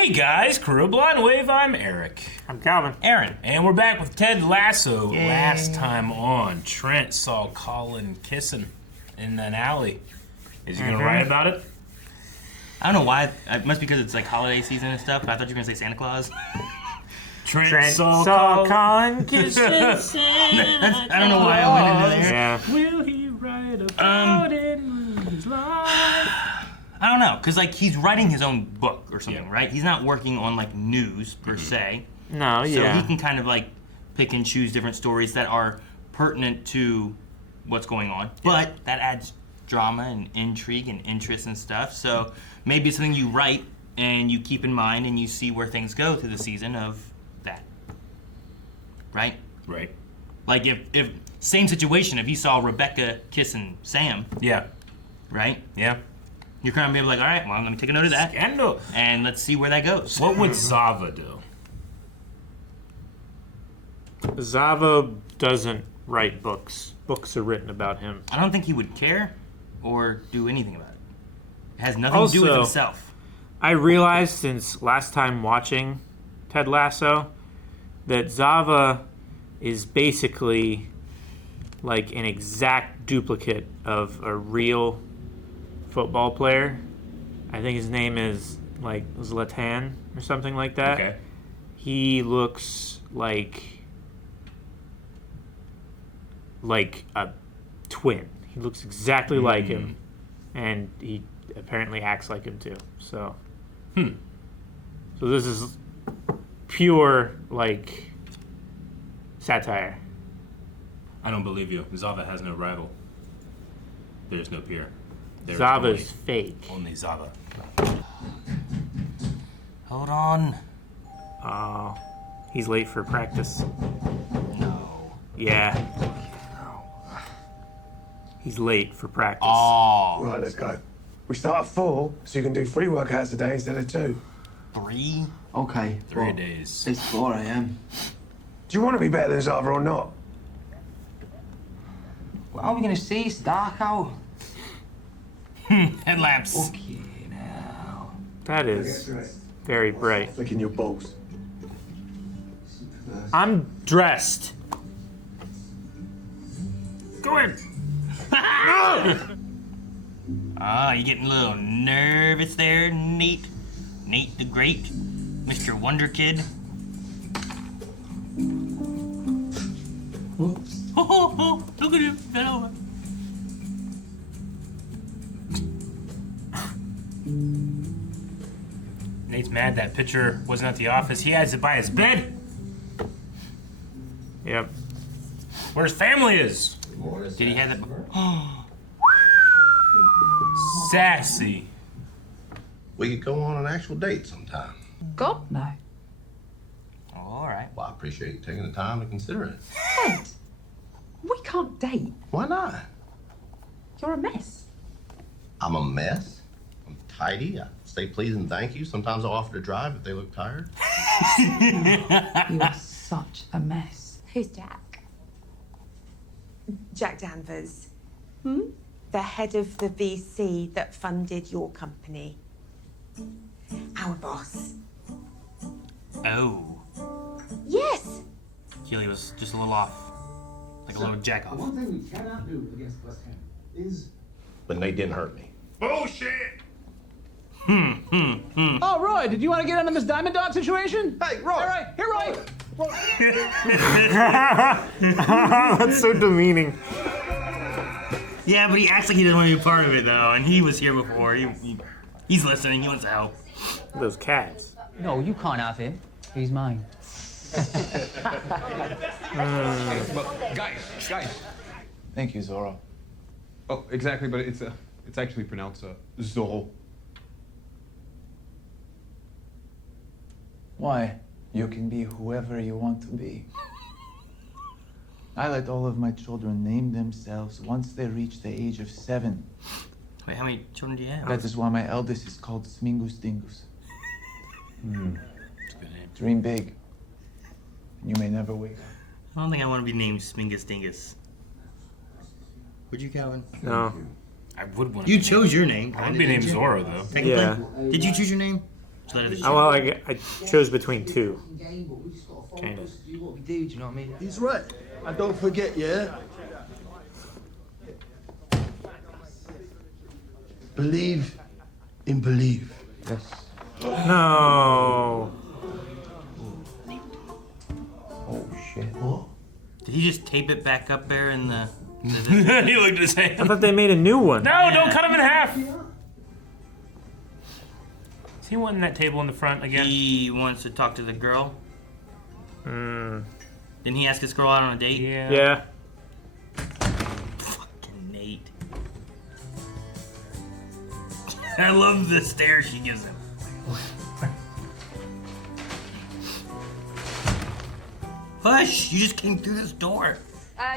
Hey guys, Crew Blind Wave, I'm Eric. I'm Calvin. Aaron. And we're back with Ted Lasso. Yay. Last time on, Trent saw Colin kissing in an alley. Is he going to write about it? I don't know why. It must be because it's like holiday season and stuff, but I thought you were going to say Santa Claus. Trent saw Colin kissing Santa. I don't know why I went into there. Yeah. Will he write about it in his life? I don't know, because like he's writing his own book or something, right? He's not working on like news per se. No, yeah. So he can kind of like pick and choose different stories that are pertinent to what's going on. But that adds drama and intrigue and interest and stuff. So maybe it's something you write and you keep in mind and you see where things go through the season of that. Right? Right. Like if same situation, if you saw Rebecca kissing Sam. Yeah. Right? Yeah. You're kind of be like, all right, well, let me take a note of that. Scandal. And let's see where that goes. What would Zava do? Zava doesn't write books. Books are written about him. I don't think he would care or do anything about it. It has nothing to do with himself. I realized since last time watching Ted Lasso that Zava is basically like an exact duplicate of a real football player. I think his name is like Zlatan or something like that. Okay. He looks like a twin. He looks exactly like him, and he apparently acts like him too. So, so this is pure like satire. I don't believe you. Zava has no rival. There's no peer. Zava's fake. Only Zava. Hold on. Oh, he's late for practice. No. Yeah. He's late for practice. Oh. Right, let's go. We start at 4, so you can do 3 workouts a day instead of 2. 3? Okay. 3 days. It's 4 a.m. Do you want to be better than Zava or not? What are we going to see? It's dark out. Headlamps. Okay, now. That is very bright. Flicking your balls. I'm dressed. Go in. Ah, you getting a little nervous there, Nate? Nate the Great? Mr. Wonder Kid? Whoops. Oh, look at him. Fell over. Nate's mad that picture wasn't at the office. He has it by his bed, Yep. where his family is. Did he have that? Sassy. We could go on an actual date sometime. God, no. Oh, all right. Well, I appreciate you taking the time to consider it. Ted, we can't date. Why not? You're a mess. I'm a mess. I'm tidy. I say please and thank you. Sometimes I'll offer to drive if they look tired. You are such a mess. Who's Jack? Jack Danvers. The head of the VC that funded your company. Our boss. Oh. Yes! Keely was just a little off. Like a little jack off. One thing we cannot do against West Ham is... But Nate didn't hurt me. Bullshit! Oh, Roy, did you want to get into this Diamond Dog situation? Hey, Roy! All right, here, Roy! That's so demeaning. Yeah, but he acts like he doesn't want to be a part of it, though. And he was here before. He's listening. He wants to help. Those cats. No, you can't have him. He's mine. Guys. Thank you, Zorro. Oh, exactly, but it's actually pronounced Zorro. Why? You can be whoever you want to be. I let all of my children name themselves once they reach the age of 7. Wait, how many children do you have? That is why my eldest is called Smingus Dingus. That's a good name. Dream big, and you may never wake up. I don't think I want to be named Smingus Dingus. Would you, Calvin? No. I would want to. You chose your name. I would be named Zorro, though. Technically. Yeah. Did you choose your name? Oh, well, I chose between two. Kind of. Do what we do, do you know what I mean? He's right. And don't forget, yeah? Believe in believe. Yes. No. Oh, shit. What? Did he just tape it back up there in the... He looked at his hand. I thought they made a new one. No, don't cut him in half. Is he wanting that table in the front again? He wants to talk to the girl. Didn't he ask this girl out on a date? Yeah. Fucking Nate. I love the stare she gives him. Hush! You just came through this door.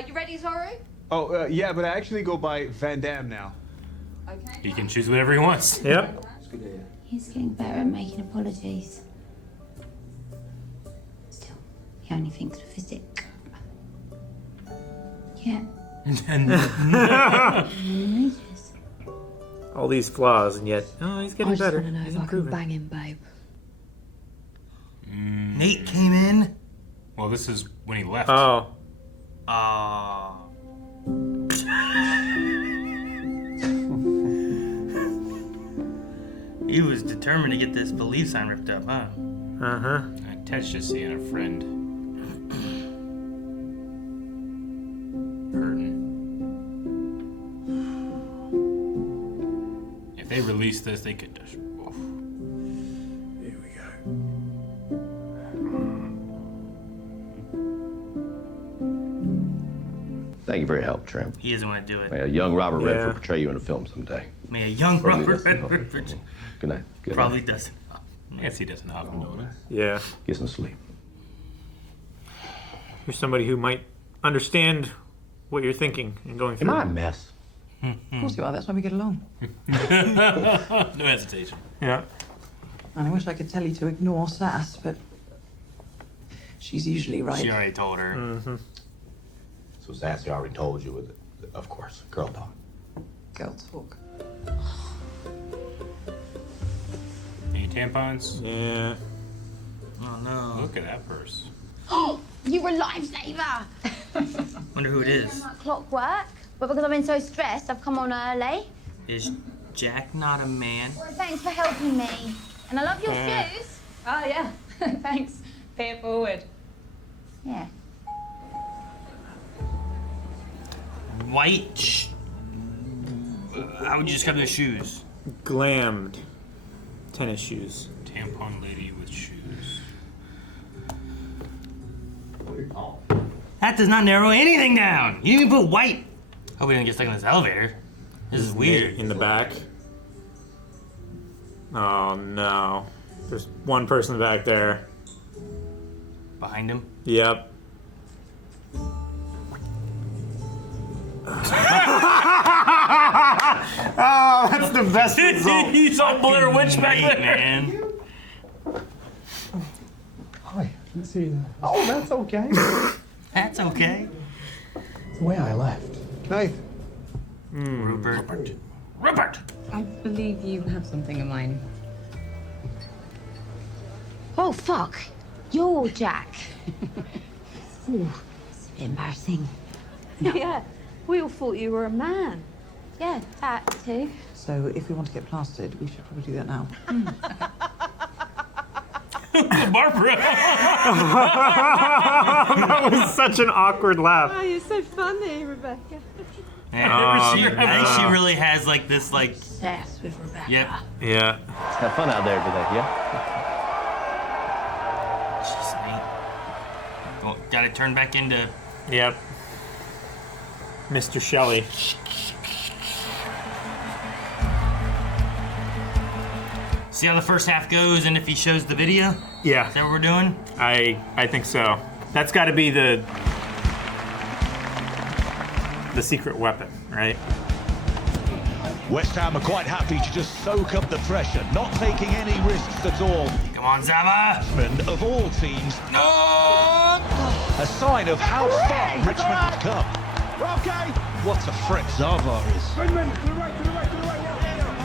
You ready, Zorro? Oh, yeah, but I actually go by Van Damme now. Okay. He can choose whatever he wants. Yep. He's getting better at making apologies. Still, he only thinks of physics. Yeah. All these flaws, and yet, he's getting better. I just want to know He's if I can improving. bang him, babe. Nate came in. Well, this is when he left. Oh. He was determined to get this believe sign ripped up, huh? Uh-huh. Ted's just seeing a friend. Hurting. If they release this, they could just... oof. Here we go. Thank you for your help, Tramp. He doesn't want to do it. May a young Robert Yeah. Redford portray you in a film someday. May a young Probably Robert doesn't. Redford Good night. Good probably night. doesn't. Yes, he doesn't have him doing it. Yeah. Get some sleep. You're somebody who might understand what you're thinking and going through. Am I a mess? Of course you are, that's why we get along. No hesitation. Yeah. And I wish I could tell you to ignore Sass, but she's usually right. She already told her. Mm-hmm. So Sassy already told you, with it. Of course, girl talk. Girl talk. Any tampons? Yeah. Oh no. Look at that purse. Oh, you're a lifesaver! Wonder who it is. My clockwork, but because I've been so stressed, I've come on early. Is Jack not a man? Well, thanks for helping me. And I love your shoes. Oh, yeah. Thanks. Pay it forward. Yeah. White. How would you describe those shoes? Glammed. Tennis shoes. Tampon lady with shoes. That does not narrow anything down. You didn't even put white. Hope we didn't get stuck in this elevator. This is weird. In the back. Oh no. There's one person back there. Behind him. Yep. Oh, that's the best result. He's all Blair Witch back there. Man. Hi, didn't see that. Oh, that's okay. That's okay. It's the way I left. Night. Rupert. Rupert! I believe you have something in mind. Oh, fuck. You're Jack. Ooh, it's a bit embarrassing. Yeah, we all thought you were a man. Yeah, that too. So if we want to get plastered, we should probably do that now. Barbara! That was such an awkward laugh. Oh, you're so funny, Rebecca. Yeah, I think she really has like this like. Obsessed with Rebecca. Yep. Yeah. Have fun out there today, yeah? She's neat. Well, got it turned back into. Yep. Mr. Shelley. See how the first half goes, and if he shows the video, Yeah. is that what we're doing? I think so. That's got to be the secret weapon, right? West Ham are quite happy to just soak up the pressure, not taking any risks at all. Come on, Zava! And of all teams, No! a sign of how far Richmond have come. Okay. What a threat Zava is.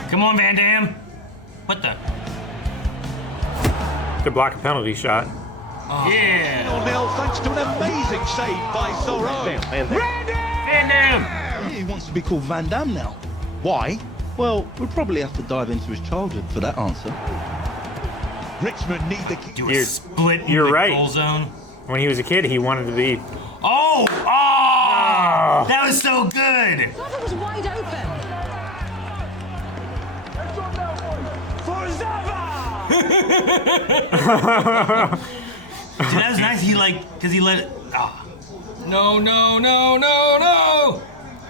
Come on, Van Dam. What the? To block a penalty shot. Yeah. 0-0 thanks to an amazing save by Soro. Van Damme! He wants to be called Van Damme now. Why? Well, we'll probably have to dive into his childhood for that answer. Richmond need the key. Do a split in You're the right. goal zone. When he was a kid, he wanted to be. Oh! That was so good! It was wide open. Dude, that was nice. Because he let it. Oh. No.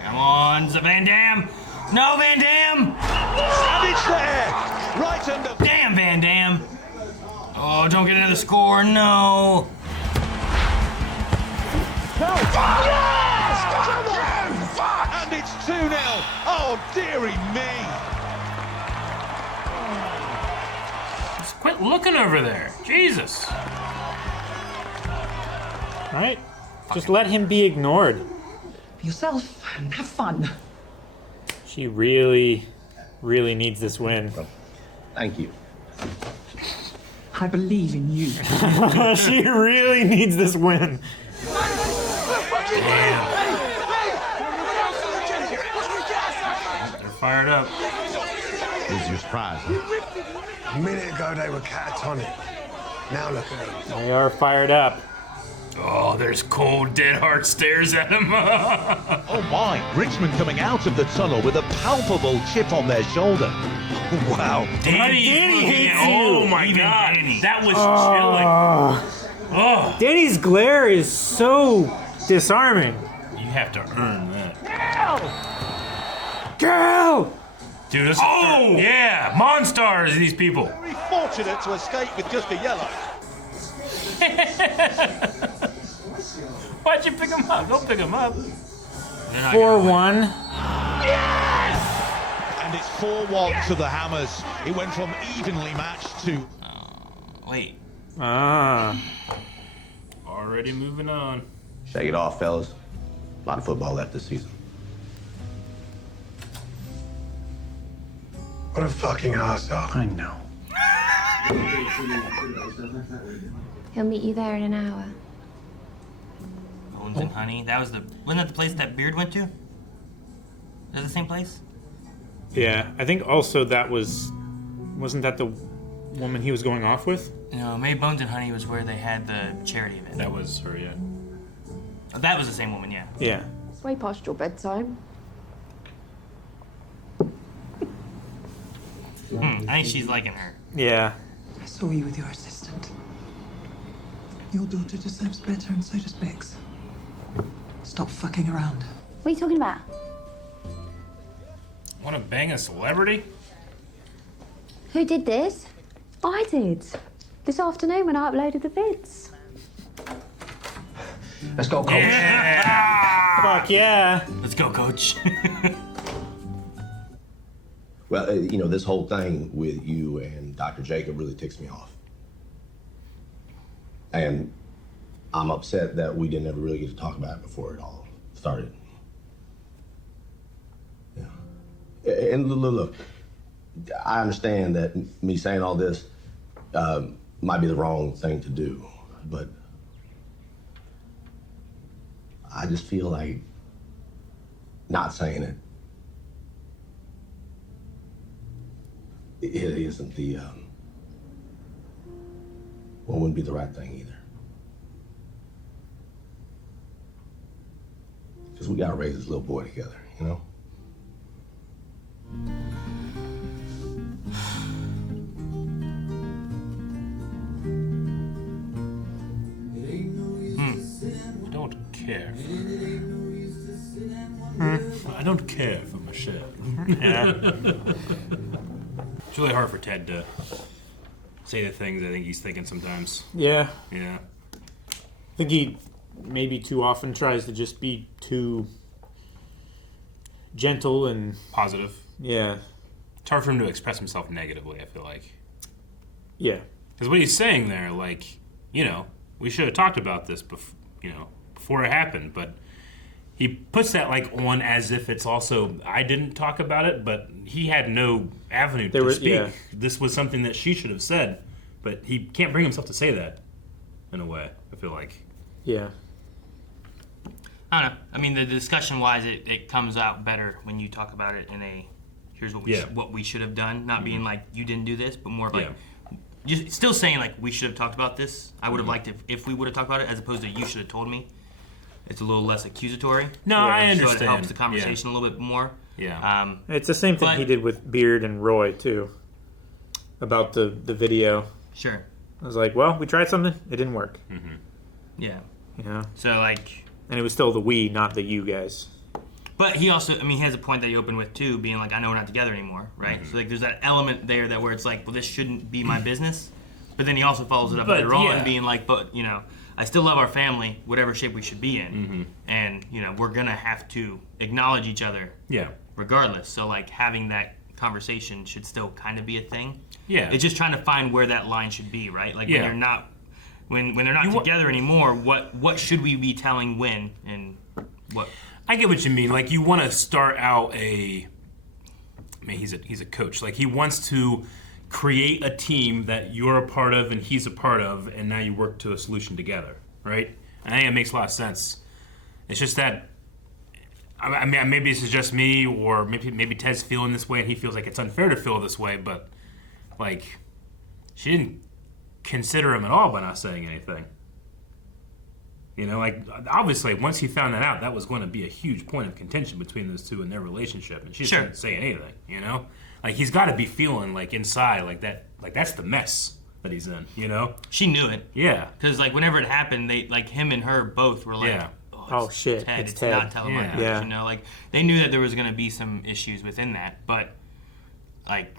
Come on, Van Damme. No, Van Damme. And it's there. Right under. Damn, Van Damme. Oh, don't get another score. No. Yes! And it's 2-0. Oh, dearie me. Just quit looking over there. Jesus. All right. Just let him be ignored. Be yourself and have fun. She really, really needs this win. Thank you. I believe in you. She really needs this win. They're fired up. This is your surprise, huh? A minute ago they were catatonic. Now look at them. They are fired up. Oh, there's cold, dead heart stares at him. Oh my, Richmond coming out of the tunnel with a palpable chip on their shoulder. Wow. Danny hates Oh you. my God. Danny. That was chilling. Oh. Danny's glare is so disarming. You have to earn that. Girl! Dude, this is yeah, Monstars, these people. Very fortunate to escape with just a yellow. Why'd you pick him up? Don't pick him up. 4-1. And it's 4-1 to the Hammers. It went from evenly matched to... Wait. Already moving on. Shake it off, fellas. A lot of football left this season. What a fucking arsehole. I know. He'll meet you there in an hour. Bones and Honey. Wasn't that the place that Beard went to? Is that the same place? Yeah, I think also wasn't that the woman he was going off with? No, maybe Bones and Honey was where they had the charity event. That was her, yeah. Oh, that was the same woman, yeah. Yeah. It's way past your bedtime. I think she's liking her. Yeah. I saw you with your assistant. Your daughter deserves better, and so does Bix. Stop fucking around. What are you talking about? Want to bang a celebrity? Who did this? I did. This afternoon when I uploaded the vids. Let's go, coach. Yeah! Fuck yeah. Let's go, coach. Well, this whole thing with you and Dr. Jacob really ticks me off. And I'm upset that we didn't ever really get to talk about it before it all started. Yeah. And look, I understand that me saying all this might be the wrong thing to do, but I just feel like not saying it isn't wouldn't be the right thing either. Because we gotta raise this little boy together, you know? I don't care. I don't care for Michelle. Yeah. It's really hard for Ted to say the things I think he's thinking sometimes. Yeah. Yeah. I think he maybe too often tries to just be too gentle and Positive. yeah. It's hard for him to express himself negatively, I feel like. Yeah. Because what he's saying there, like, we should have talked about this before it happened, but he puts that like on as if it's also, I didn't talk about it, but he had no avenue to speak. Yeah. This was something that she should have said but he can't bring himself to say that. In a way, I feel like. Yeah. I don't know. I mean, the discussion-wise, it comes out better when you talk about it in a, here's what we should have done, not being like, you didn't do this, but more of like, just still saying like, we should have talked about this. I would have liked if we would have talked about it, as opposed to you should have told me. It's a little less accusatory. No, I understand. So it helps the conversation a little bit more. Yeah. It's the same thing he did with Beard and Roy, too, about the video. Sure. I was like, well, we tried something. It didn't work. Mm-hmm. Yeah. You know? So, like... And it was still the we, not the you guys. But he also, I mean, he has a point that he opened with, too, being like, I know we're not together anymore, right? So, like, there's that element there that where it's like, well, this shouldn't be my business. But then he also follows it up later on, being like, but, you know, I still love our family, whatever shape we should be in. And, you know, we're going to have to acknowledge each other regardless. So, like, having that conversation should still kind of be a thing. Yeah. It's just trying to find where that line should be, right? Like, when you're not... When they're not together anymore, what should we be telling when and what? I get what you mean. Like, you want to start out I mean, he's a coach. Like, he wants to create a team that you're a part of and he's a part of, and now you work to a solution together, right? And I think it makes a lot of sense. It's just that, I mean, maybe this is just me, or maybe Ted's feeling this way and he feels like it's unfair to feel this way, but, like, she didn't consider him at all by not saying anything. You know, like, obviously, once he found that out, that was going to be a huge point of contention between those two and their relationship, and she didn't say anything, you know? Like, he's got to be feeling, like, inside, like, that's the mess that he's in, you know? She knew it. Yeah. Because, like, whenever it happened, they, like, him and her both were like, oh shit, Ted. it's Ted. Not Ted. you know? Like, they knew that there was going to be some issues within that, but, like...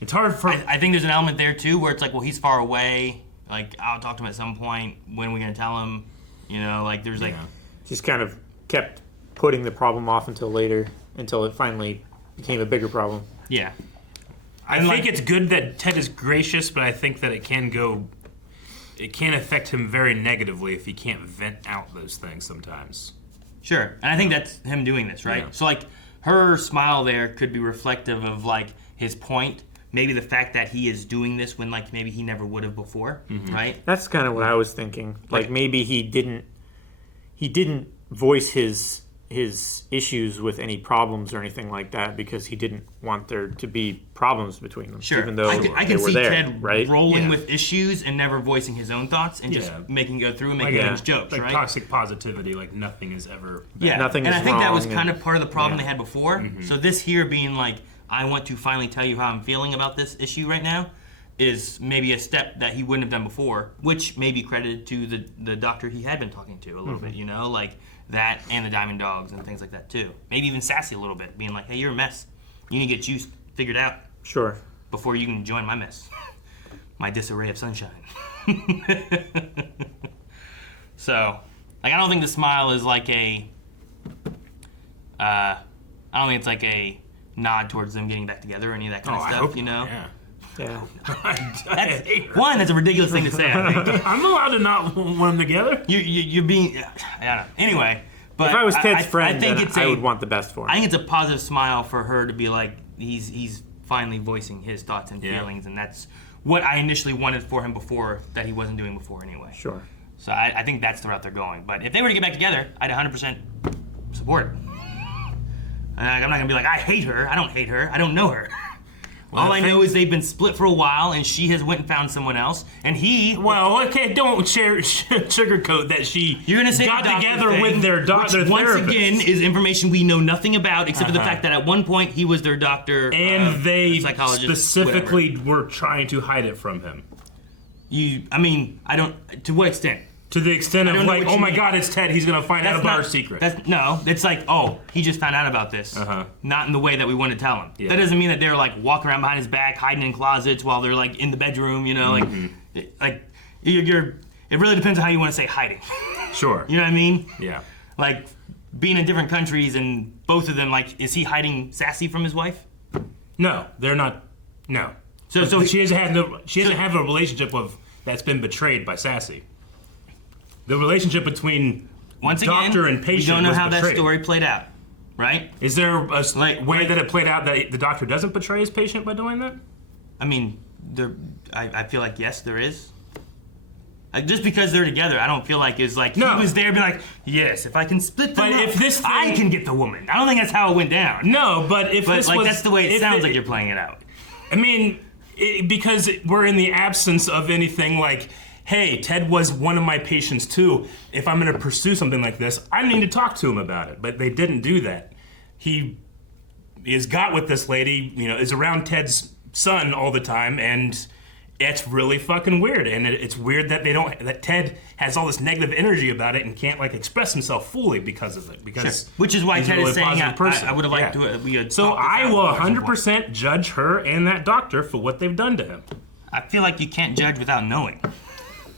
It's hard for... I think there's an element there, too, where it's like, well, he's far away. Like, I'll talk to him at some point. When are we going to tell him? You know, like, there's like... Just kind of kept putting the problem off until later, until it finally became a bigger problem. Yeah. I think it's good that Ted is gracious, but I think that it can affect him very negatively if he can't vent out those things sometimes. Sure. And I think that's him doing this, right? Yeah. So, like, her smile there could be reflective of, like, his point. Maybe the fact that he is doing this when, like, maybe he never would have before, right? That's kind of what I was thinking. Like, maybe he didn't voice his issues with any problems or anything like that because he didn't want there to be problems between them. Sure. Even though I can they were see there, Ted right? rolling with issues and never voicing his own thoughts and just making go through and making those jokes, like right? Toxic positivity, like nothing is ever bad. Yeah, nothing and is I think that was wrong kind and- of part of the problem they had before. So this here being like, I want to finally tell you how I'm feeling about this issue right now, is maybe a step that he wouldn't have done before, which may be credited to the doctor he had been talking to a little bit, you know, like that and the Diamond Dogs and things like that too. Maybe even Sassy a little bit, being like, hey, you're a mess. You need to get you figured out. Sure. Before you can join my mess. My disarray of sunshine. So, like, I don't think the smile is like I don't think it's like a nod towards them getting back together or any of that kind of I stuff, hope you know? not, Yeah. That's a ridiculous thing to say, I think. I'm allowed to not want them together. You're being... I don't know. Anyway, but If I was Ted's friend, I think then it's I would want the best for him. I think it's a positive smile for her to be like, he's finally voicing his thoughts and feelings, and that's what I initially wanted for him before that he wasn't doing before anyway. Sure. So I think that's the route they're going. But if they were to get back together, I'd 100% support it. I'm not going to be like, I hate her. I don't hate her. I don't know her. Well, all I know is they've been split for a while, and she has went and found someone else, and he... Well, okay, don't sugarcoat that she You're gonna say got the doctor together thing, with their which doctor once therapist. again is information we know nothing about, except for the fact that at one point he was their doctor, and they psychologist, specifically were trying to hide it from him. I don't... To what extent? To the extent I of don't know like, what oh you my mean. God, it's Ted. He's gonna find out about our secret. No, it's like, oh, he just found out about this. Not in the way that we want to tell him. That doesn't mean that they're like walking around behind his back, hiding in closets while they're like in the bedroom. You know, like you're. It really depends on how you want to say hiding. Sure. You know what I mean? Yeah. Like being in different countries and both of them. Like, is he hiding Sassy from his wife? No, they're not. No. So she doesn't have a relationship that's been betrayed by Sassy. The relationship between doctor and patient we don't know was how betrayed. that story played out, right? Is there a way that it played out that the doctor doesn't betray his patient by doing that? I mean, I feel like yes, there is. Like, just because they're together, I don't feel like it's like No. he was there being like, yes, if I can split them But up, if this thing- I can get the woman. I don't think that's how it went down. No, but if this like was... that's the way it if sounds like you're playing it out. I mean, because we're in the absence of anything like, hey, Ted was one of my patients too. If I'm going to pursue something like this, I need to talk to him about it. But they didn't do that. He is got with this lady, is around Ted's son all the time, and it's really fucking weird. And it's weird that that Ted has all this negative energy about it and can't express himself fully because of it. Because Sure. Which is why he's Ted a really is saying positive person. I would have liked Yeah. to we had So talked this I out will at some point. 100% judge her and that doctor for what they've done to him. I feel like you can't judge without knowing.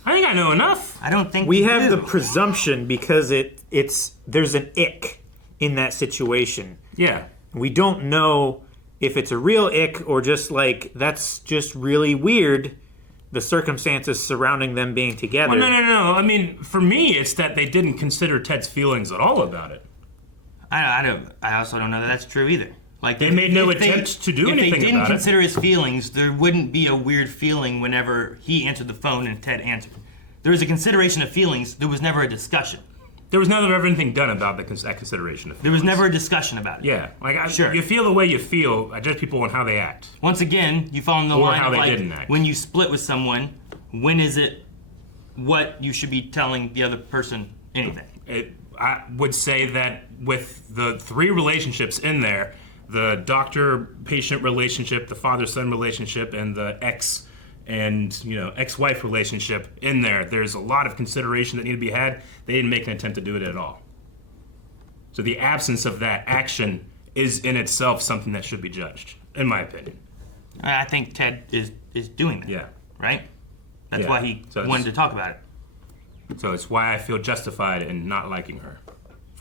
I think I know enough. I don't think We you have do. the presumption because there's an ick in that situation. Yeah. We don't know if it's a real ick or just that's just really weird, the circumstances surrounding them being together. Well, no. I mean, for me, it's that they didn't consider Ted's feelings at all about it. I also don't know that that's true either. Like They made no attempt to do anything If they didn't about it. consider his feelings, there wouldn't be a weird feeling whenever he answered the phone and Ted answered. There was a consideration of feelings. There was never a discussion. There was never anything done about that consideration of feelings. There was never a discussion about it. Yeah, Sure. You feel the way you feel. I judge people on how they act. Once again, you fall in the Or line how of they didn't act. when you split with someone, when is it what you should be telling the other person anything? I would say that with the 3 relationships in there, the doctor-patient relationship, the father-son relationship, and the ex and ex-wife relationship in there, there's a lot of consideration that need to be had. They didn't make an attempt to do it at all. So the absence of that action is in itself something that should be judged, in my opinion. I think Ted is doing that. Yeah. Right? That's Yeah. why he wanted to talk about it. So it's why I feel justified in not liking her.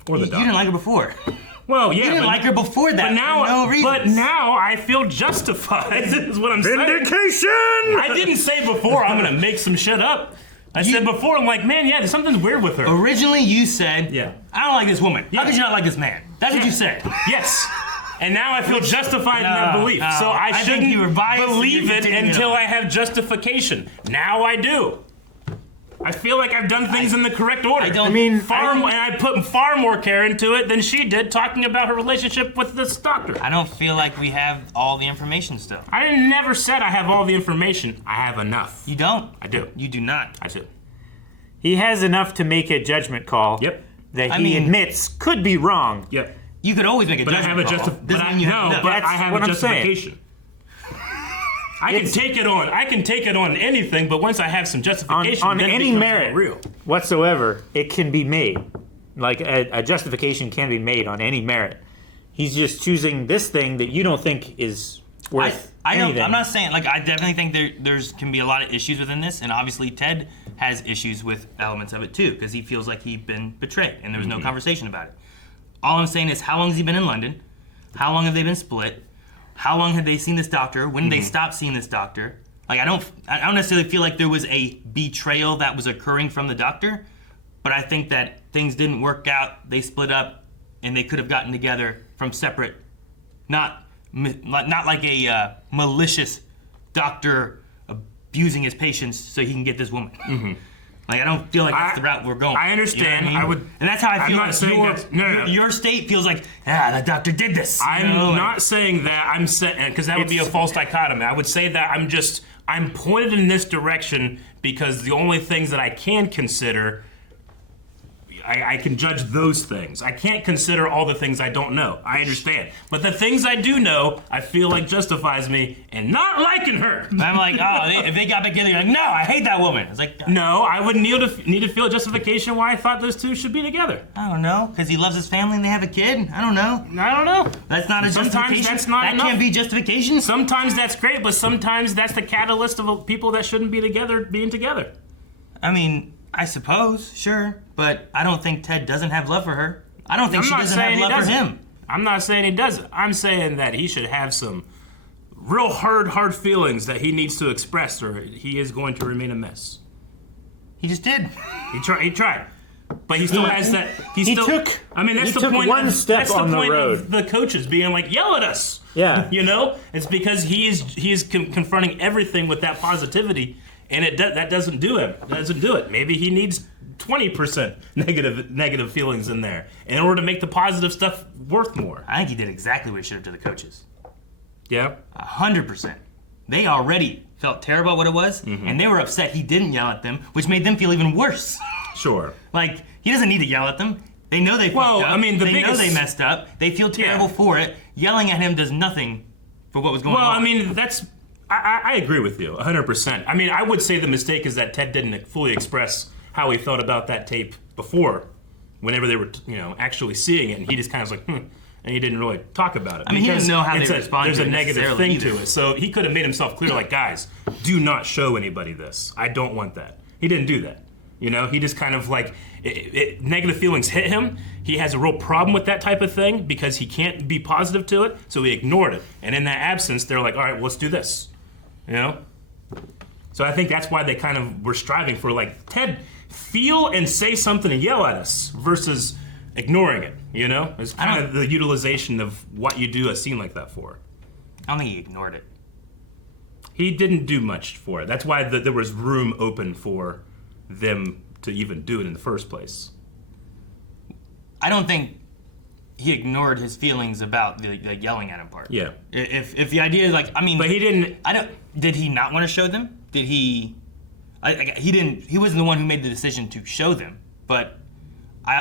Or the You doctor. didn't like her before. Well, yeah. You didn't but- like her before that But now, for no reason. but now I feel justified. Is what I'm saying. Vindication! I didn't say before I'm gonna make some shit up. I said before, I'm like, man, yeah, something's weird with her. Originally, you said, Yeah. I don't like this woman. How could you not like this man? That's what you said. Yes. And now I feel justified in that belief. no. So I I shouldn't think you were biased and believe you're it continuing until on. I have justification. Now I do. I feel like I've done things in the correct order. I mean, and I put far more care into it than she did talking about her relationship with this doctor. I don't feel like we have all the information still. I never said I have all the information. I have enough. You don't? I do. You do not. I do. He has enough to make a judgment call. Yep. That I he mean- admits could be wrong. Yep. You could always make a But I judgment have a call. Doesn't mean you have enough. but I That's have what a I'm saying. justification. I can take it on. I can take it on anything, but once I have some justification, on then it any becomes merit real. whatsoever, it can be made. Like a justification can be made on any merit. He's just choosing this thing that you don't think is worth anything. I'm not saying, I definitely think there's can be a lot of issues within this, and obviously Ted has issues with elements of it too, because he feels like he's been betrayed, and there was no conversation about it. All I'm saying is, how long has he been in London? How long have they been split? How long had they seen this doctor? When did they stop seeing this doctor? I don't necessarily feel like there was a betrayal that was occurring from the doctor, but I think that things didn't work out. They split up, and they could have gotten together from separate, not like a malicious doctor abusing his patients so he can get this woman. Mm-hmm. I don't feel like that's the route we're going. I understand. You know what I mean? I would, and that's how I feel. I'm not saying your state feels like, that doctor did this. I'm not saying that. I'm saying because that would be a false dichotomy. I would say that I'm pointed in this direction because the only things that I can consider, I can judge those things. I can't consider all the things I don't know. I understand. But the things I do know, I feel like justifies me in not liking her. I'm like, if they got together, you're like, no, I hate that woman. It's like, no, I would need to feel justification why I thought those two should be together. I don't know, because he loves his family and they have a kid. I don't know. I don't know. That's not a Sometimes justification. that's not that enough. can't be justification. Sometimes that's great, but sometimes that's the catalyst of people that shouldn't be together being together. I mean, I suppose, sure, but I don't think Ted doesn't have love for her. I don't think she doesn't have love for him. I'm not saying he doesn't. I'm saying that he should have some real hard feelings that he needs to express, or he is going to remain a mess. He just did. He tried. But he still has that. He took. I mean, that's he the took point. one step that's on the the point road. of the coaches being like, yell at us. Yeah. You know, it's because he is confronting everything with that positivity, and that doesn't do him. It doesn't do it. Maybe he needs 20% negative feelings in there in order to make the positive stuff worth more. I think he did exactly what he should have to the coaches. Yeah. 100%. They already felt terrible about what it was, and they were upset he didn't yell at them, which made them feel even worse. Sure. Like, he doesn't need to yell at them. They know they fucked up. I mean, they know they messed up. They feel terrible for it. Yelling at him does nothing for what was going on. Well, I mean, I agree with you 100%. I mean, I would say the mistake is that Ted didn't fully express how he felt about that tape before, whenever they were, actually seeing it, and he just kind of was like, and he didn't really talk about it. I mean, he didn't know how they responded There's to a it negative thing either. to it, so he could have made himself clear, like, guys, do not show anybody this. I don't want that. He didn't do that. He just kind of like, negative feelings hit him. He has a real problem with that type of thing because he can't be positive to it, so he ignored it. And in that absence, they're like, all right, well, let's do this. So I think that's why they kind of were striving for, like, Ted, feel and say something and yell at us versus ignoring it, It's kind of the utilization of what you do a scene like that for. I don't think he ignored it. He didn't do much for it. That's why there was room open for them to even do it in the first place. I don't think he ignored his feelings about the yelling at him part. Yeah. If the idea is like, I mean, but he didn't. Did he not want to show them? Did he? He didn't. He wasn't the one who made the decision to show them. But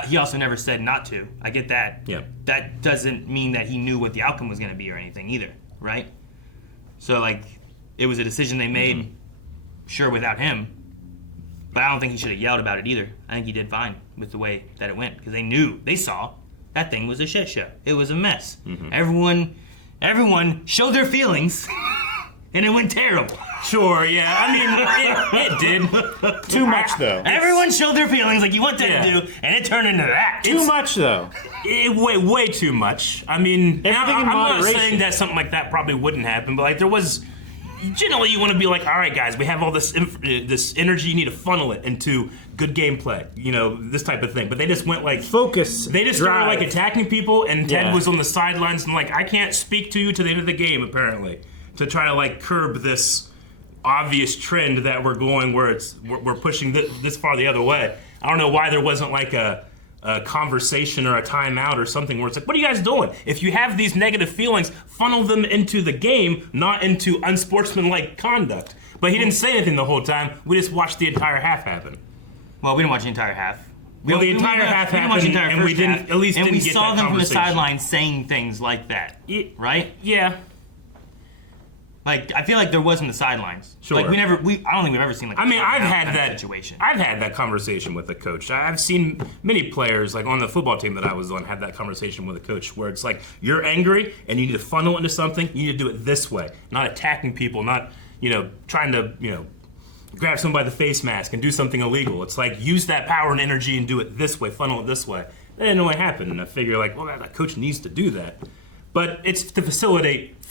he also never said not to. I get that. Yeah. That doesn't mean that he knew what the outcome was going to be or anything either, right? So like, it was a decision they made, sure, without him. But I don't think he should have yelled about it either. I think he did fine with the way that it went because they saw that thing was a shit show. It was a mess. Everyone showed their feelings, and it went terrible. Sure, yeah. I mean, it did. Too much, though. Everyone showed their feelings like you want them to do, and it turned into that. Too much, though. Way too much. I mean, Everything I'm in not moderation. saying that something like that probably wouldn't happen, but like there was. Generally, you want to be like, all right, guys, we have all this this energy. You need to funnel it into good gameplay, this type of thing. But they just went like focus. They just started like attacking people, and Ted was on the sidelines and like, I can't speak to you to the end of the game, apparently, to try to like curb this obvious trend that we're going where we're pushing this far the other way. I don't know why there wasn't like a conversation or a timeout or something where it's like, what are you guys doing? If you have these negative feelings, funnel them into the game, not into unsportsmanlike conduct. But he didn't say anything the whole time. We just watched the entire half happen. Well, we didn't watch the entire half. Well, the entire half happened, and we didn't at least didn't get that conversation. And we saw them from the sidelines saying things like that, right? Yeah. Like, I feel like there was in the sidelines. Sure. Like, I don't think we've ever seen like. I mean, I've had that situation. I've had that conversation with a coach. I've seen many players, like on the football team that I was on, have that conversation with a coach where it's like, you're angry and you need to funnel into something. You need to do it this way, not attacking people, not trying to grab someone by the face mask and do something illegal. It's like, use that power and energy and do it this way, funnel it this way. That didn't really happen, and I figure like, well, that coach needs to do that. But it's to facilitate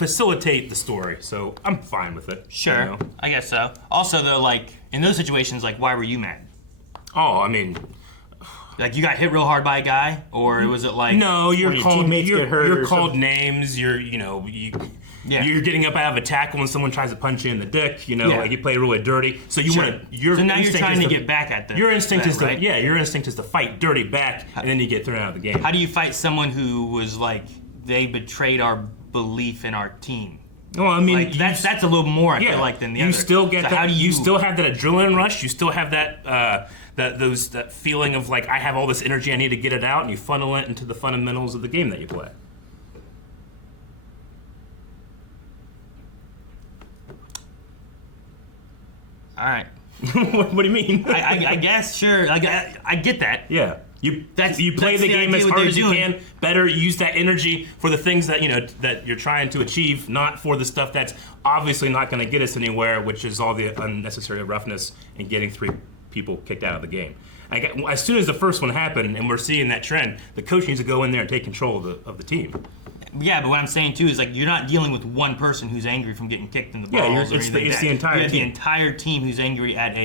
the story, so I'm fine with it. Sure, I guess so. Also, though, like, in those situations, like, why were you mad? Oh, I mean, like, you got hit real hard by a guy, or was it like? No, you're called. You're called something? names. You're getting up out of a tackle when someone tries to punch you in the dick. Like you play really dirty. So you want to. So now you're trying to get back at them. Your instinct is right? Your instinct is to fight dirty back, and then you get thrown out of the game. How do you fight someone who was like, they betrayed our belief in our team? Well, I mean, like, that's a little more. I feel like than the other. You still get so that. You still have that adrenaline rush. You still have that that feeling of like, I have all this energy, I need to get it out, and you funnel it into the fundamentals of the game that you play. All right. What do you mean? I guess, sure. Like, I get that. Yeah. You play the game as hard as you can, better use that energy for the things that that you're trying to achieve, not for the stuff that's obviously not going to get us anywhere, which is all the unnecessary roughness and getting 3 people kicked out of the game. As soon as the first one happened and we're seeing that trend, the coach needs to go in there and take control of the team. Yeah, but what I'm saying too is like, you're not dealing with one person who's angry from getting kicked in the balls. Yeah, it's the entire team. The entire team who's angry at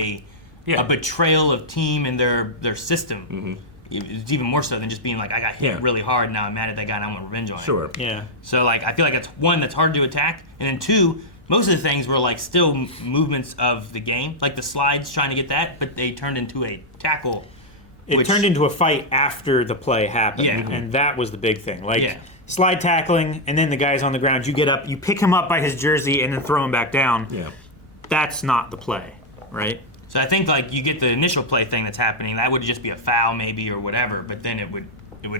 a betrayal of team and their system. It's even more so than just being like, I got hit really hard, now I'm mad at that guy and I want revenge on him. Sure. Yeah. So like, I feel like it's one, that's hard to attack, and then two, most of the things were like still movements of the game, like the slides trying to get that, but they turned into a tackle. It turned into a fight after the play happened, and that was the big thing. Like slide tackling, and then the guy's on the ground. You get up, you pick him up by his jersey, and then throw him back down. Yeah. That's not the play, right? So I think like you get the initial play thing that's happening, that would just be a foul maybe or whatever, but then it would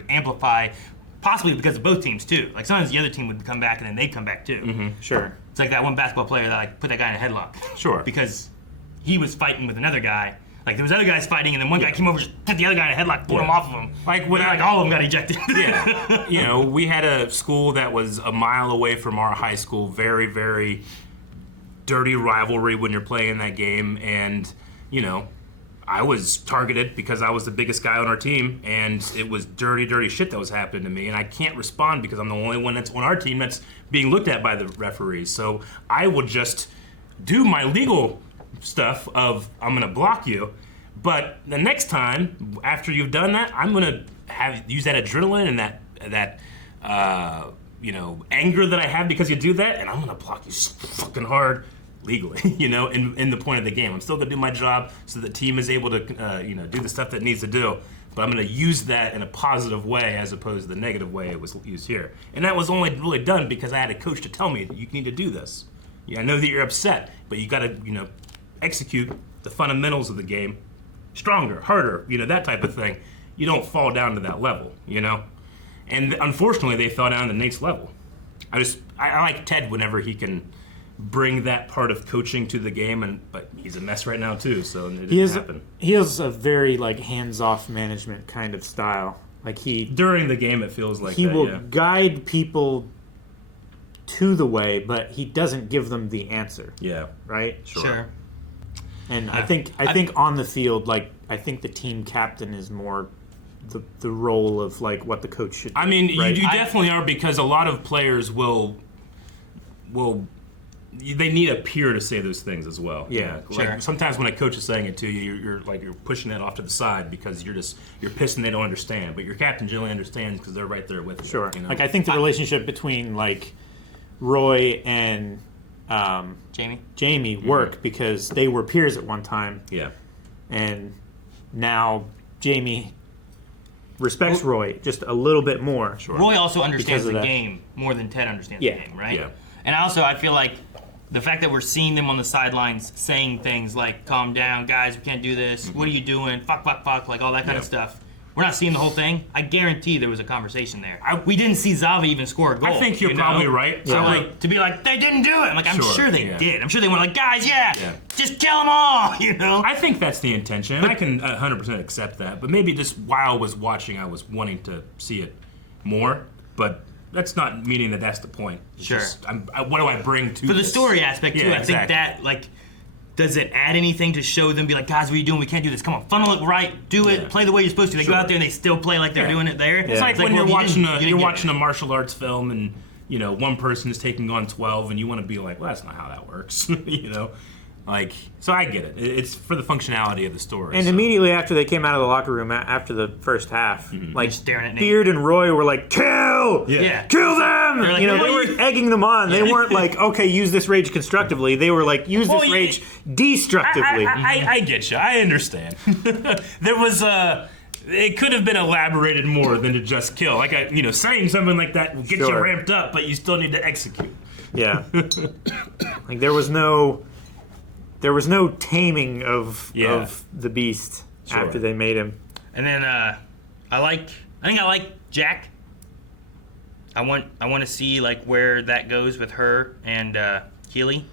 amplify, possibly because of both teams too. Like sometimes the other team would come back and then they'd come back too. Sure. It's like that one basketball player that like put that guy in a headlock. Sure. Because he was fighting with another guy. Like there was other guys fighting and then one guy came over, just put the other guy in a headlock, pulled him off of him. Like when all of them got ejected. You know, we had a school that was a mile away from our high school, very, very dirty rivalry when you're playing that game, and you know, I was targeted because I was the biggest guy on our team, and it was dirty, dirty shit that was happening to me, and I can't respond because I'm the only one that's on our team that's being looked at by the referees. So I would just do my legal stuff of, I'm gonna block you, but the next time after you've done that, I'm gonna use that adrenaline and that you know, anger that I have because you do that, and I'm gonna block you fucking hard legally, you know, in the point of the game. I'm still gonna do my job so the team is able to, you know, do the stuff that it needs to do, but I'm gonna use that in a positive way as opposed to the negative way it was used here. And that was only really done because I had a coach to tell me that you need to do this. Yeah, I know that you're upset, but you gotta, you know, execute the fundamentals of the game stronger, harder, you know, that type of thing. You don't fall down to that level, you know? And unfortunately, they fell down to Nate's level. I like Ted whenever he can bring that part of coaching to the game, but he's a mess right now too, so it didn't happen. He has a very like hands-off management kind of style. Like during the game, it feels like he will guide people to the way, but he doesn't give them the answer. Yeah. Right? Sure. And I think on the field, like I think the team captain is more the role of like what the coach should do. I mean, right? you definitely are, because a lot of players will they need a peer to say those things as well. Yeah, like sure. Sometimes when a coach is saying it to you, you're pushing it off to the side because you're pissed and they don't understand. But your captain generally understands because they're right there with you. Sure. You know? Like I think the relationship between like Roy and Jamie work because they were peers at one time. Yeah. And now Jamie respects Roy just a little bit more. Sure. Roy also understands the game more than Ted understands the game, right? Yeah. And I feel like the fact that we're seeing them on the sidelines saying things like, calm down, guys, we can't do this, what are you doing, fuck, like all that kind of stuff. We're not seeing the whole thing. I guarantee there was a conversation there. We didn't see Zava even score a goal. I think you're probably right. So like, to be like, they didn't do it. I'm like, I'm sure they did. I'm sure they went like, guys, just kill them all, you know? I think that's the intention, and I can 100% accept that. But maybe just while I was watching, I was wanting to see it more. But that's not meaning that that's the point. It's Sure. just, what do I bring to For the this? story aspect, too, Yeah, I think that, like, does it add anything to show them, be like, guys, what are you doing? We can't do this. Come on, funnel it right. Do it. Play the way you're supposed to. They go out there and they still play like they're doing it there. It's like when well, you're watching a martial arts film and, you know, one person is taking on 12 and you want to be like, well, that's not how that works. You know? Like, so I get it. It's for the functionality of the story. And immediately after they came out of the locker room after the first half, like staring at Nate. Beard and Roy were like, kill! Yeah. Kill them! Like, you know, they were egging them on. They weren't like, okay, use this rage constructively. They were like, use this rage destructively. I get you. I understand. There was it could have been elaborated more than to just kill. Like, saying something like that will get you ramped up, but you still need to execute. Yeah. Like, there was no taming of the beast after they made him. And then I think I like Jack. I want to see like where that goes with her and Keely.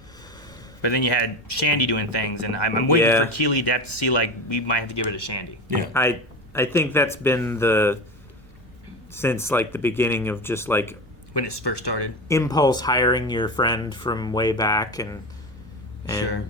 But then you had Shandy doing things, and I'm waiting for Keely to have to see, like, we might have to give her to Shandy. Yeah. I think that's been since like the beginning of just like when it first started. Impulse hiring your friend from way back and Sure.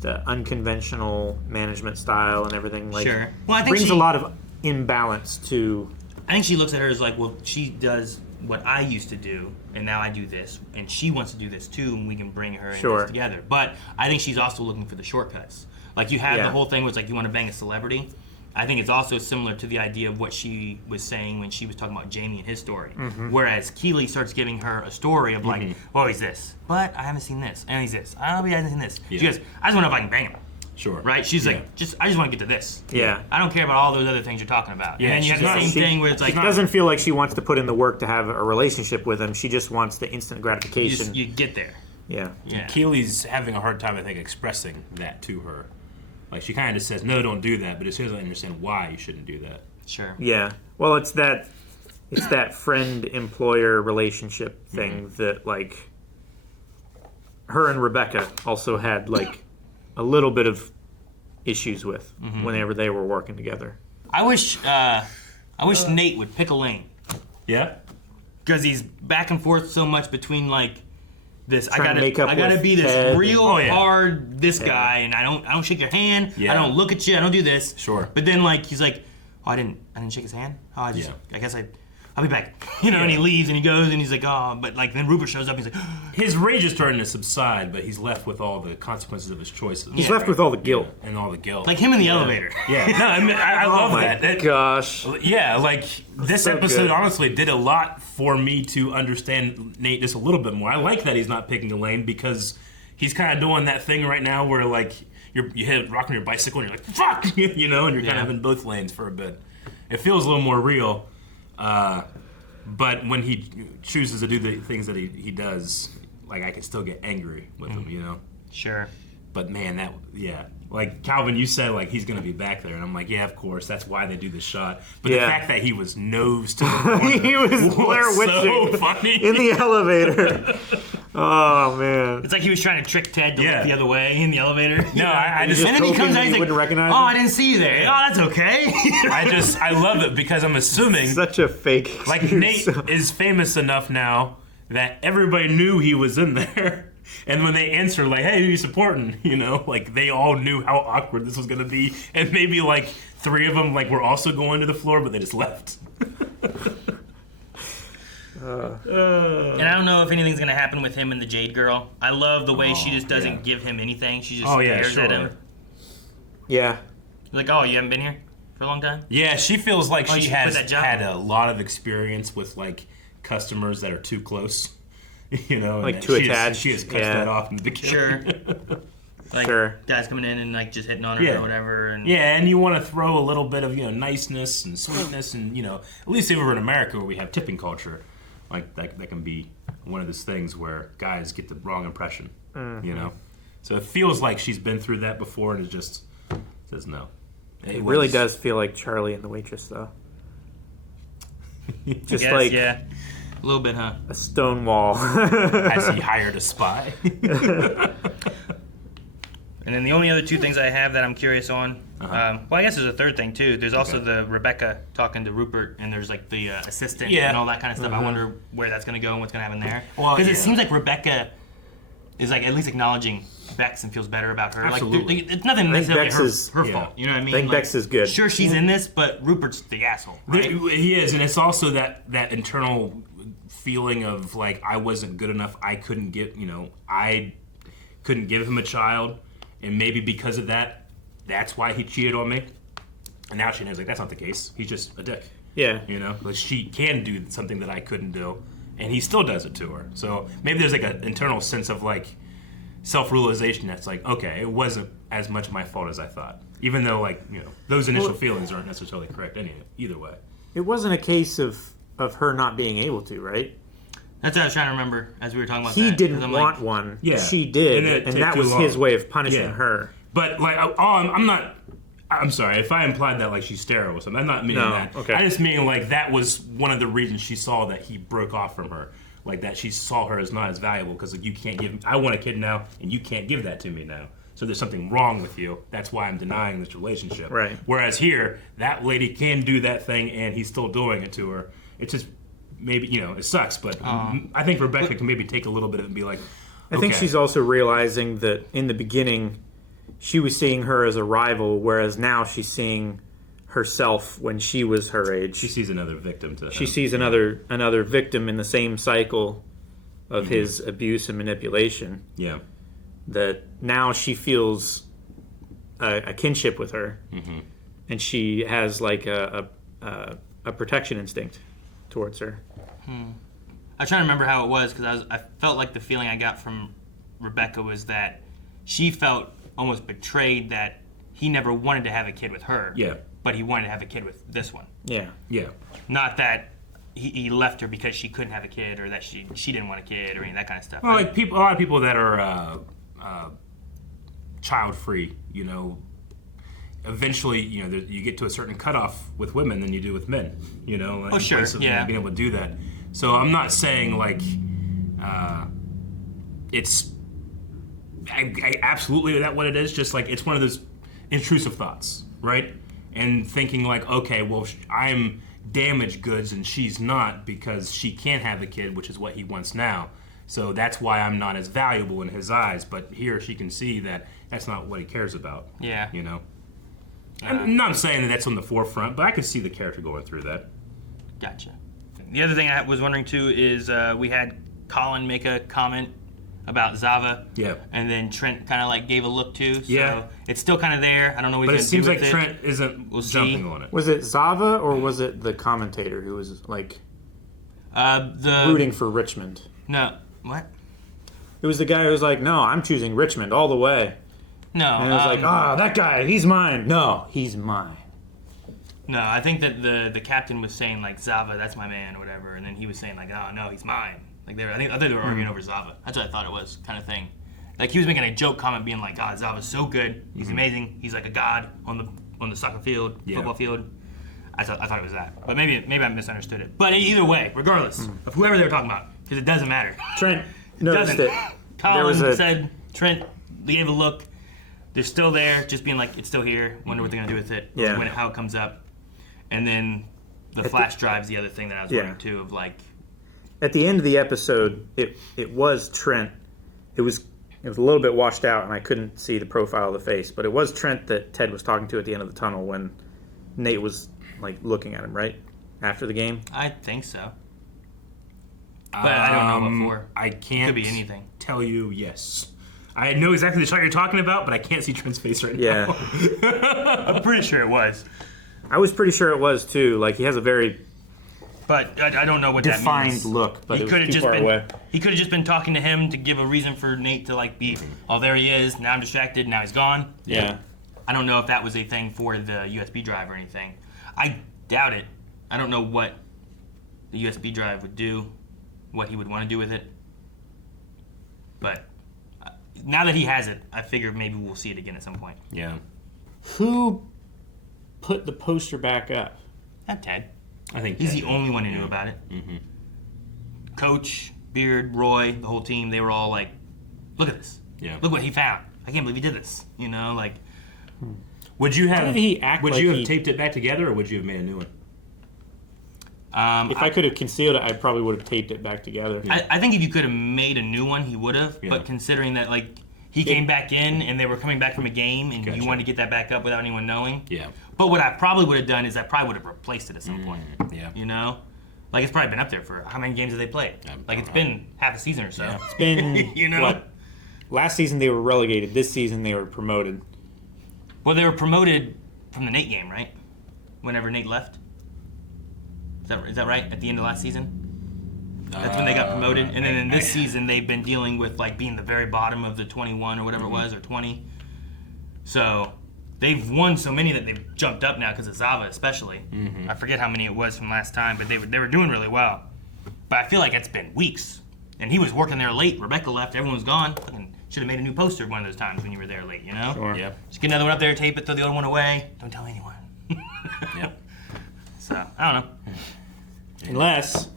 the unconventional management style and everything, like, Sure. Well, I think brings a lot of imbalance to. I think she looks at her as like, well, she does what I used to do, and now I do this, and she wants to do this too, and we can bring her and this together. But I think she's also looking for the shortcuts. Like you have Yeah. the whole thing where it's like you want to bang a celebrity. I think it's also similar to the idea of what she was saying when she was talking about Jamie and his story. Mhm. Whereas Keeley starts giving her a story of like, oh, he's this, but I haven't seen this, and he's this. Oh, he hasn't seen this. Yeah. She goes, I just want to know if I can bang him. Sure. Right? She's Yeah. like, I just want to get to this. Yeah. I don't care about all those other things you're talking about. Yeah, And then you have the same thing where it's like, She doesn't feel like she wants to put in the work to have a relationship with him. She just wants the instant gratification. you get there. Yeah. Yeah. Keely's having a hard time, I think, expressing that to her. Like, she kind of just says, no, don't do that, but as soon as I understand why you shouldn't do that. Sure. Yeah. Well, it's that friend-employer relationship thing that, like, her and Rebecca also had, like, a little bit of issues with whenever they were working together. I wish Nate would pick a lane. Yeah? Because he's back and forth so much between like this. I Trying to make up gotta with be this Ted. real Oh, yeah. hard this Yeah. guy, and I don't shake your hand. Yeah. I don't look at you. I don't do this. Sure. But then like he's like, oh, I didn't shake his hand. Oh, I guess I'll be back. You know, and he leaves and he goes and he's like, oh, but like then Rupert shows up and he's like, His rage is starting to subside, but he's left with all the consequences of his choices. He's left with all the guilt. And all the guilt. like him in the elevator. Yeah. No, I mean, I love my that. gosh. Yeah, like, this So episode good. honestly did a lot for me to understand Nate just a little bit more. I like that he's not picking a lane because he's kind of doing that thing right now where, like, you hit rocking your bicycle and you're like, fuck! You know, and you're kind of in both lanes for a bit. It feels a little more real. But when he chooses to do the things that he does, like, I can still get angry with him, you know? Sure. But man, like Calvin, you said like he's gonna be back there, and I'm like, yeah, of course, that's why they do the shot. But the Yeah. fact that he was nose to the corner He was Blair Witching so funny in the elevator. Oh, man. It's like he was trying to trick Ted to Yeah. look the other way in the elevator. No, I just and then he hoping comes that out he he's like, wouldn't recognize oh, him? I didn't see you there. Oh, that's okay. I love it because I'm assuming Such a fake like excuse. Nate is famous enough now that everybody knew he was in there. And when they answer, like, hey, who you supporting? You know, like, they all knew how awkward this was going to be. And maybe, like, 3 of them, like, were also going to the floor, but they just left. And I don't know if anything's gonna happen with him and the Jade Girl. I love the way she just doesn't give him anything. She just stares at him. Yeah. Like, oh, you haven't been here for a long time? Yeah, she feels like Oh, she she quit has that job. had a lot of experience with, like, customers that are too close. You know? and Like, that too she has- attached. She has cut Yeah. that off in the beginning. Sure. Like, Sure. guys coming in and, like, just hitting on her Yeah. or whatever. And Yeah, and you want to throw a little bit of, you know, niceness and sweetness and, you know, at least if we're in America where we have tipping culture, like that can be one of those things where guys get the wrong impression, you know? So it feels like she's been through that before and it just says no. It really does feel like Charlie and the Waitress, though. Just Yes, like yeah. A little bit, huh? a stone wall. Has he hired a spy? And then the only other 2 things I have that I'm curious on, well, I guess there's a third thing too. There's also the Rebecca talking to Rupert, and there's like the assistant Yeah. and all that kind of stuff. I wonder where that's going to go and what's going to happen there. Well, Because it yeah. seems like Rebecca is like at least acknowledging Bex and feels better about her. Absolutely. Like, it's nothing I think necessarily Bex her is- fault. You know what I mean? I think Like, Bex is good. Sure, she's in this, but Rupert's the asshole. Right? He is, and it's also that internal feeling of like I wasn't good enough. I couldn't give him a child, and maybe because of that, that's why he cheated on me. And now she knows like that's not the case. He's just a dick. Yeah. You know, like she can do something that I couldn't do, and he still does it to her. So maybe there's like an internal sense of like self-realization that's like, okay, it wasn't as much my fault as I thought. Even though like, you know, those initial feelings aren't necessarily correct either way. It wasn't a case of her not being able to, right? That's what I was trying to remember as we were talking about He that. didn't 'Cause I'm want like, one. Yeah. She did, And it and took that too was long. his way of punishing Yeah. her. But like, I'm sorry if I implied that like she's sterile or something. I'm not meaning No, that. okay. I just mean like that was one of the reasons she saw that he broke off from her. Like that she saw her as not as valuable because like you can't give. I want a kid now, and you can't give that to me now. So there's something wrong with you. That's why I'm denying this relationship. Right. Whereas here, that lady can do that thing, and he's still doing it to her. It's just maybe it sucks, but I think Rebecca can maybe take a little bit of it and be like, I think okay. she's also realizing that in the beginning, she was seeing her as a rival, whereas now she's seeing herself when she was her age. She sees another victim to him. She sees another victim in the same cycle of his abuse and manipulation. Yeah. That now she feels a kinship with her, and she has like a protection instinct towards her. I'm trying to remember how it was because I felt like the feeling I got from Rebecca was that she felt almost betrayed that he never wanted to have a kid with her. Yeah. But he wanted to have a kid with this one. Yeah. Yeah. Not that he left her because she couldn't have a kid or that she didn't want a kid or any of that kind of stuff. Well, like a lot of people that are child-free, you know, eventually, you know, you get to a certain cutoff with women than you do with men, you know. Oh, sure, yeah. Being able to do that. So I'm not saying, like, it's I absolutely that what it is, just like it's one of those intrusive thoughts, right? And thinking like, okay, well, I'm damaged goods and she's not because she can't have a kid, which is what he wants now. So that's why I'm not as valuable in his eyes. But here she can see that that's not what he cares about. Yeah. You know? I'm not saying that that's on the forefront, but I could see the character going through that. Gotcha. The other thing I was wondering too is we had Colin make a comment about Zava. Yeah. And then Trent kind of like gave a look too. So Yeah. It's still kind of there. I don't know what But he's it going seems to do like with Trent it. isn't We'll jumping see. on it. Was it Zava or was it the commentator who was like The rooting for Richmond? No. What? It was the guy who was like, no, I'm choosing Richmond all the way. No. And it was like, that guy, he's mine. No, he's mine. No, I think that the captain was saying like Zava, that's my man or whatever, and then he was saying like, oh no, he's mine. Like I thought they were arguing over Zava. That's what I thought it was, kind of thing. Like he was making a joke comment, being like, "God, Zava's so good. He's amazing. He's like a god on the soccer field, football field." I thought it was that, but maybe I misunderstood it. But either way, regardless of whoever they were talking about, because it doesn't matter. Trent noticed it. Colin said Trent gave a look. They're still there, just being like, it's still here. Wonder what they're gonna do with it. Yeah. How it comes up, and then the flash drive's the other thing that I was wondering too of like. At the end of the episode, it was Trent. It was a little bit washed out, and I couldn't see the profile of the face. But it was Trent that Ted was talking to at the end of the tunnel when Nate was like looking at him, right after the game. I think so. But I don't know what for. I can't. Could be anything. Tell you yes. I know exactly the shot you're talking about, but I can't see Trent's face right now. I'm pretty sure it was. I was pretty sure it was too. Like he has a very But I don't know what that means. defined look, but he it could was have too just far been. away. He could have just been talking to him to give a reason for Nate to like be. Oh, there he is. Now I'm distracted. Now he's gone. Yeah. I don't know if that was a thing for the USB drive or anything. I doubt it. I don't know what the USB drive would do, what he would want to do with it. But now that he has it, I figure maybe we'll see it again at some point. Yeah. Who put the poster back up? Not Ted. I think he's Ted the only one who knew about it. Mm-hmm. Coach, Beard, Roy, the whole team, they were all like, look at this. Yeah. Look what he found. I can't believe he did this. You know, like. Would you have? How did he act would like you have he- taped it back together, or would you have made a new one? If I could have concealed it, I probably would have taped it back together. I think if you could have made a new one, he would have. Yeah. But considering that, like, he came back in and they were coming back from a game and Gotcha. you wanted to get that back up without anyone knowing. Yeah. But what I probably would have done is I probably would have replaced it at some point. Yeah. You know? Like, it's probably been up there for how many games have they played? Like, it's been half a season or so. It's been you know? what? Last season they were relegated. This season they were promoted. Well, they were promoted from the Nate game, right? Whenever Nate left. Is that right? At the end of last season? That's when they got promoted. And then in this season, they've been dealing with, like, being the very bottom of the 21 or whatever it was, or 20. So they've won so many that they've jumped up now because of Zava especially. I forget how many it was from last time, but they were doing really well. But I feel like it's been weeks. And he was working there late. Rebecca left. Everyone was gone. Fucking should have made a new poster one of those times when you were there late, you know? Sure. Yep. Just get another one up there, tape it, throw the other one away. Don't tell anyone. Yep. So, I don't know. Unless,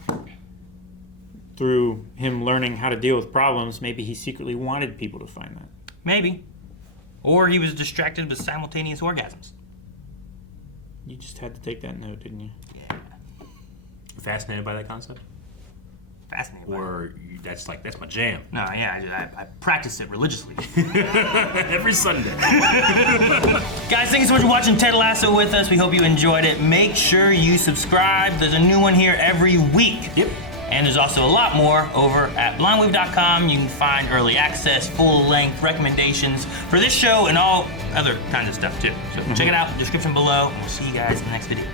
through him learning how to deal with problems, maybe he secretly wanted people to find that. Maybe. Or he was distracted with simultaneous orgasms. You just had to take that note, didn't you? Yeah. Fascinated by that concept? Fascinated. Or that's my jam. No, yeah, I practice it religiously. Every Sunday. Guys, thank you so much for watching Ted Lasso with us. We hope you enjoyed it. Make sure you subscribe. There's a new one here every week. Yep. And there's also a lot more over at blindwave.com. You can find early access, full-length recommendations for this show and all other kinds of stuff too. So check it out, description below, and we'll see you guys in the next video.